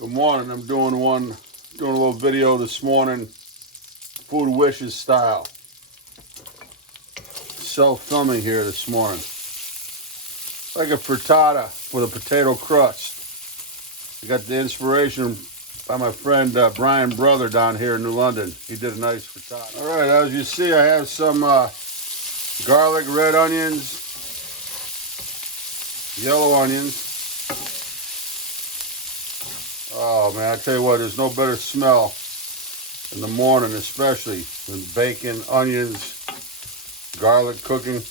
Good morning. I'm doing a little video this morning, food wishes style. Self-filming here this morning. Like a frittata with a potato crust. I got the inspiration by my friend Brian Brother down here in New London. He did a nice frittata. All right, as you see, I have some garlic, red onions, yellow onions. Oh man, I tell you what, there's no better smell in the morning, especially than bacon, onions, garlic cooking.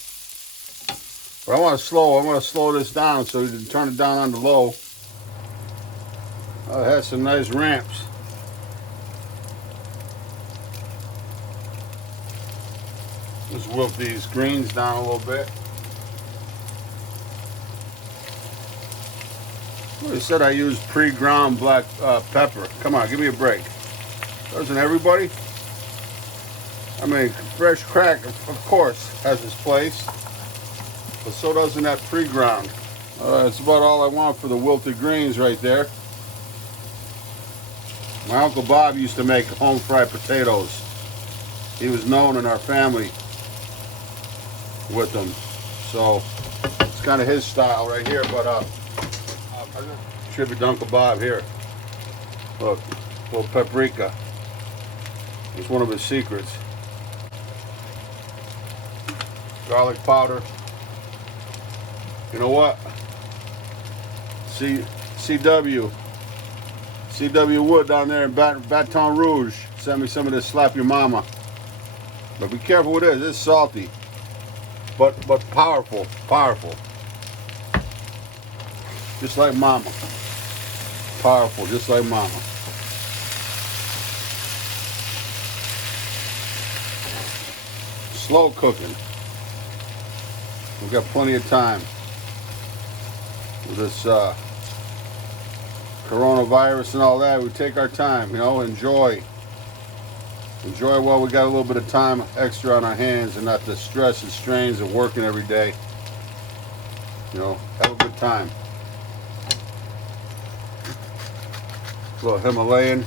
But I want to slow this down so you can turn it down on the low. Oh, it has some nice ramps. Just wilt these greens down a little bit. They said I used pre-ground black pepper. Come on, give me a break. Doesn't everybody? I mean, fresh crack, of course, has its place, but so doesn't that pre-ground. That's about all I want for the wilted greens right there. My Uncle Bob used to make home-fried potatoes. He was known in our family with them, so it's kind of his style right here. But tribute to Uncle Bob here. Look, a little paprika. It's one of his secrets. Garlic powder. You know what? CW Wood down there in Baton Rouge sent me some of this Slap Your Mama. But be careful with this. It's salty, but powerful. Just like Mama. Powerful, just like Mama. Slow cooking. We've got plenty of time with this coronavirus and all that. We take our time, you know, enjoy while we got a little bit of time extra on our hands and not the stress and strains of working every day. You know, have a good time. A little Himalayan.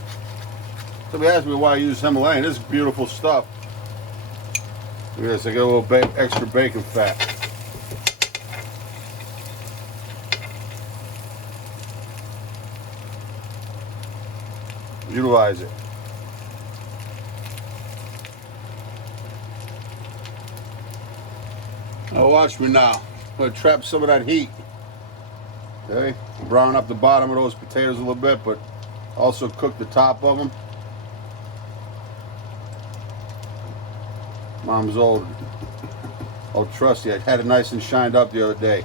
Somebody asked me why I use Himalayan. This is beautiful stuff. Look at this, I got a little extra bacon fat. Utilize it. Now watch me now. I'm going to trap some of that heat. Okay? Brown up the bottom of those potatoes a little bit, but also cook the top of them. Mom's old trusty. I had it nice and shined up the other day.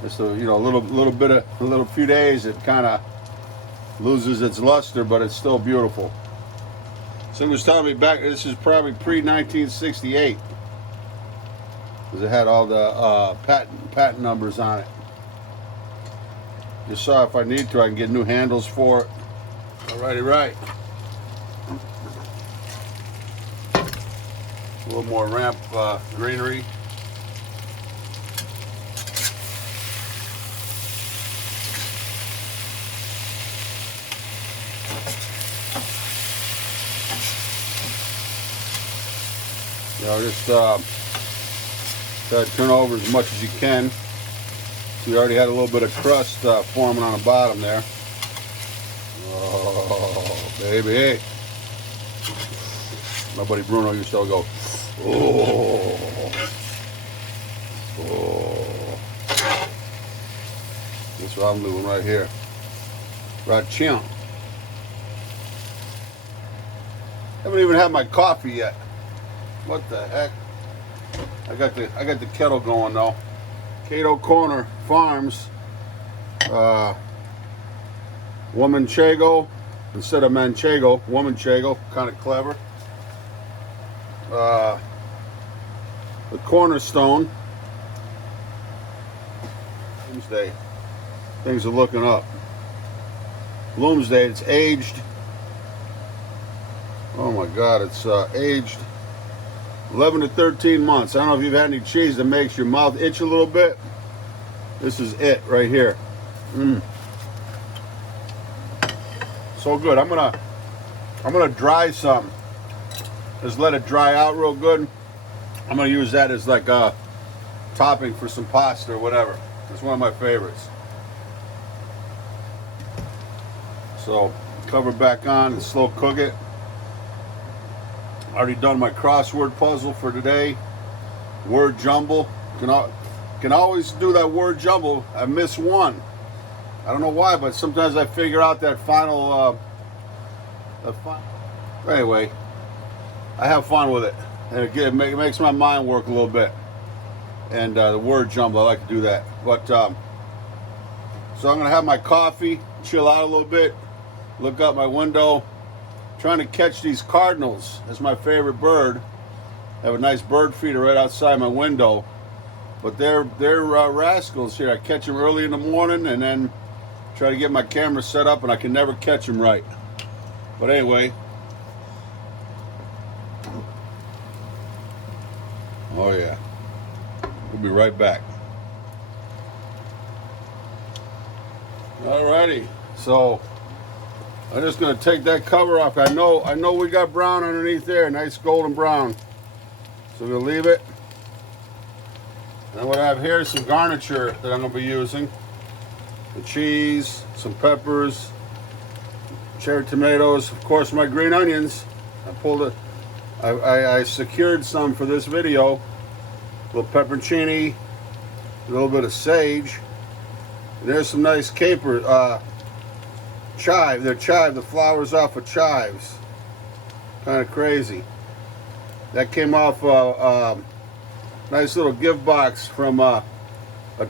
Just a little few days, it kind of loses its luster, but it's still beautiful. Someone was telling me back, this is probably pre-1968, because it had all the patent numbers on it. Just saw if I need to, I can get new handles for it. Alrighty, right. A little more ramp greenery. You know, just try to turn over as much as you can. We already had a little bit of crust forming on the bottom there. Oh, baby. My buddy Bruno used to go, oh. That's what I'm doing right here. Right chimp. Haven't even had my coffee yet. What the heck? I got the kettle going though. Cato Corner Farms. Womanchego instead of Manchego. Womanchego, kind of clever. The Cornerstone. Bloomsday. Things are looking up. Bloomsday, it's aged. Oh my God, it's aged 11 to 13 months. I don't know if you've had any cheese that makes your mouth itch a little bit. This is it right here. so good. I'm gonna dry some. Just let it dry out real good. I'm gonna use that as like a topping for some pasta or whatever. It's one of my favorites. So cover back on and slow cook it. Already done my crossword puzzle for today. Word jumble. Can always do that word jumble. I miss one. I don't know why, but sometimes I figure out that final. Anyway, I have fun with it, and it makes my mind work a little bit. And the word jumble, I like to do that. But so I'm gonna have my coffee, chill out a little bit, look out my window, trying to catch these cardinals. That's my favorite bird. I have a nice bird feeder right outside my window, but they're rascals here. I catch them early in the morning and then try to get my camera set up, and I can never catch them right. But anyway, oh yeah, we'll be right back. Alrighty, so I'm just gonna take that cover off. I know we got brown underneath there, nice golden brown. So we'll leave it. And what I have here is some garniture that I'm gonna be using. The cheese, some peppers, cherry tomatoes, of course my green onions. I secured some for this video. A little pepperoncini, a little bit of sage. And there's some nice caper, chive. They're chive, the flowers off of chives. Kind of crazy. That came off a nice little gift box from A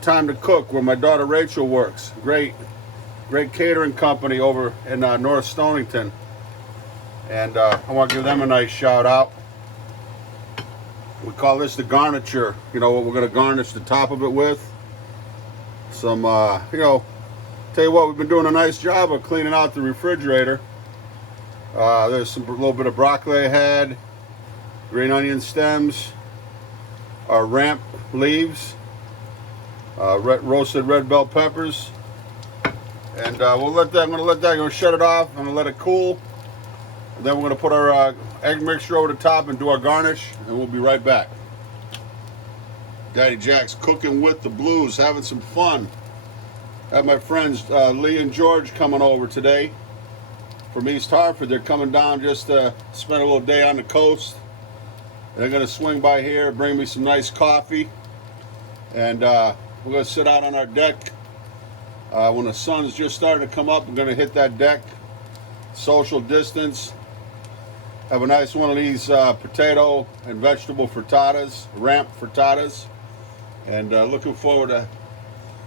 Time to Cook, where my daughter Rachel works. Great catering company over in North Stonington. And I want to give them a nice shout out. We call this the garniture. You know what we're going to garnish the top of it with? Some, you know, tell you what, we've been doing a nice job of cleaning out the refrigerator. There's a little bit of broccoli I had, green onion stems, our ramp leaves, roasted red bell peppers, and I'm gonna shut it off. I'm gonna let it cool, and then we're gonna put our egg mixture over the top and do our garnish, and we'll be right back. Daddy Jack's cooking with the blues, having some fun. I have my friends Lee and George coming over today from East Hartford. They're coming down just to spend a little day on the coast. They're going to swing by here, bring me some nice coffee, and we're going to sit out on our deck. When the sun's just starting to come up, we're going to hit that deck, social distance, have a nice one of these potato and vegetable frittatas, ramp frittatas, and looking forward to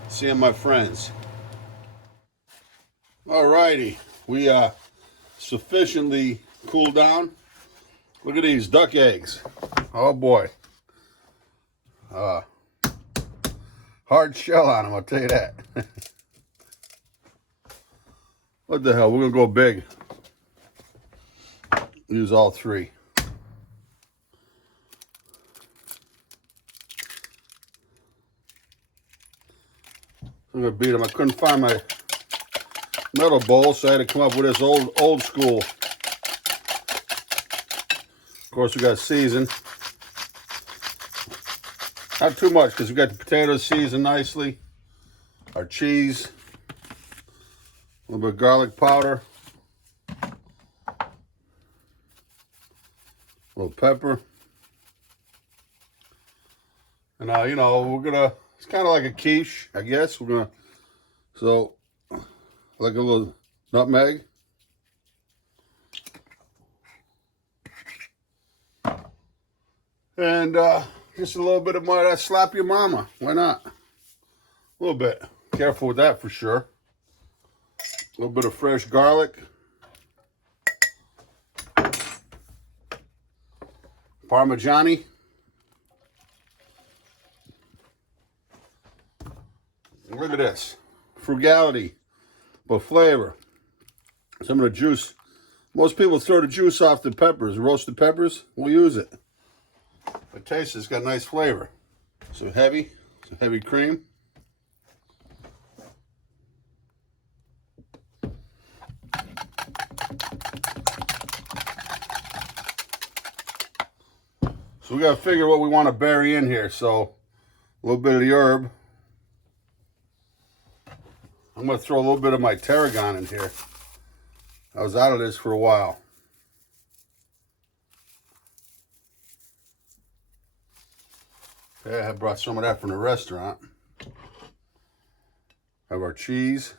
seeing my friends. Alrighty, we sufficiently cooled down. Look at these duck eggs. Oh boy. Hard shell on them, I'll tell you that. What the hell, we're gonna go big. Use all three. I'm gonna beat them. I couldn't find my metal bowl, so I had to come up with this old school. Of course, we got seasoned. Not too much, because we got the potatoes seasoned nicely. Our cheese. A little bit of garlic powder. A little pepper. And you know, we're gonna, it's kind of like a quiche, I guess. We're gonna, so, like a little nutmeg. And just a little bit of more of that slap your mama. Why not? A little bit. Careful with that for sure. A little bit of fresh garlic. Parmigiani. Look at this. Frugality, but flavor. Some of the juice. Most people throw the juice off the peppers, roasted peppers. We'll use it. But taste, it's got nice flavor. Some heavy cream. So we got to figure what we want to bury in here. So a little bit of the herb. I'm going to throw a little bit of my tarragon in here. I was out of this for a while. Okay, I brought some of that from the restaurant. Have our cheese.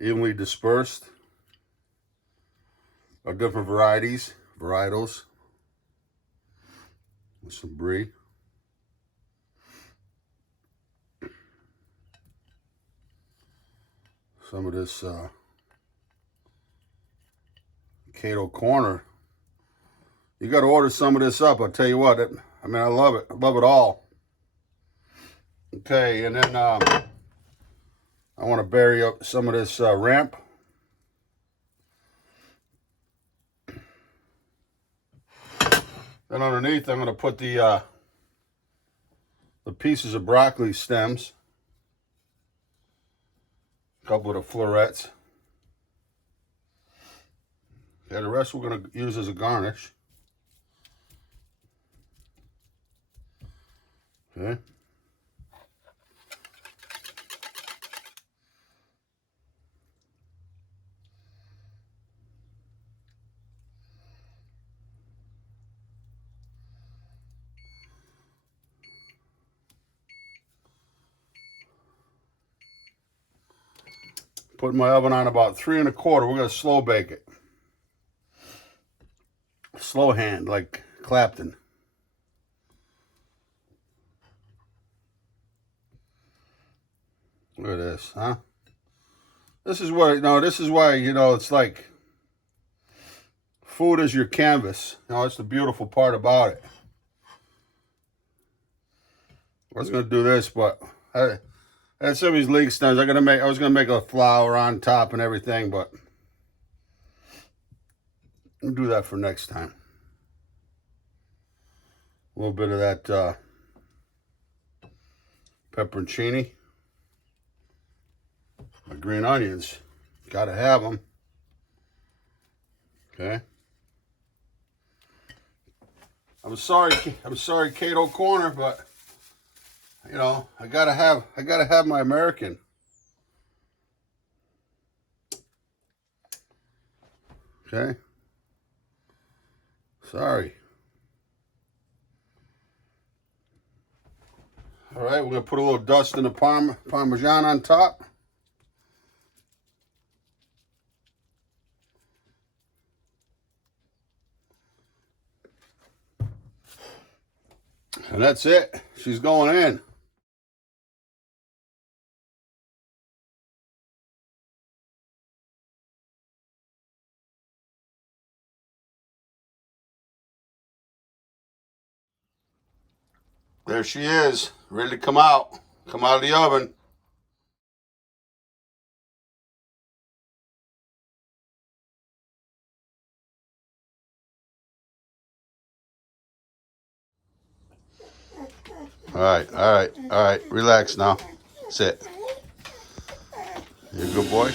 Evenly dispersed. Our different varietals. With some brie. Some of this Cato Corner. You got to order some of this up. I'll tell you what. I mean, I love it. I love it all. Okay, and then I want to bury up some of this ramp. Then underneath, I'm going to put the pieces of broccoli stems. A couple of the florets. Okay, the rest we're going to use as a garnish. Okay. Put my oven on about 3 1/4. We're going to slow bake it. Slow hand, like Clapton. Look at this, huh? This is why, it's like food is your canvas. It's the beautiful part about it. I was going to do this, but I had some of these leek stems. I was gonna make a flower on top and everything, but we'll do that for next time. A little bit of that pepperoncini. My green onions, gotta have them. Okay. I'm sorry, Cato Corner, but I gotta have my American. Okay. Sorry. All right, we're gonna put a little dust in the Parmesan on top. And that's it. She's going in. There she is, ready to come out. Come out of the oven. All right. Relax now. Sit. You're a good boy.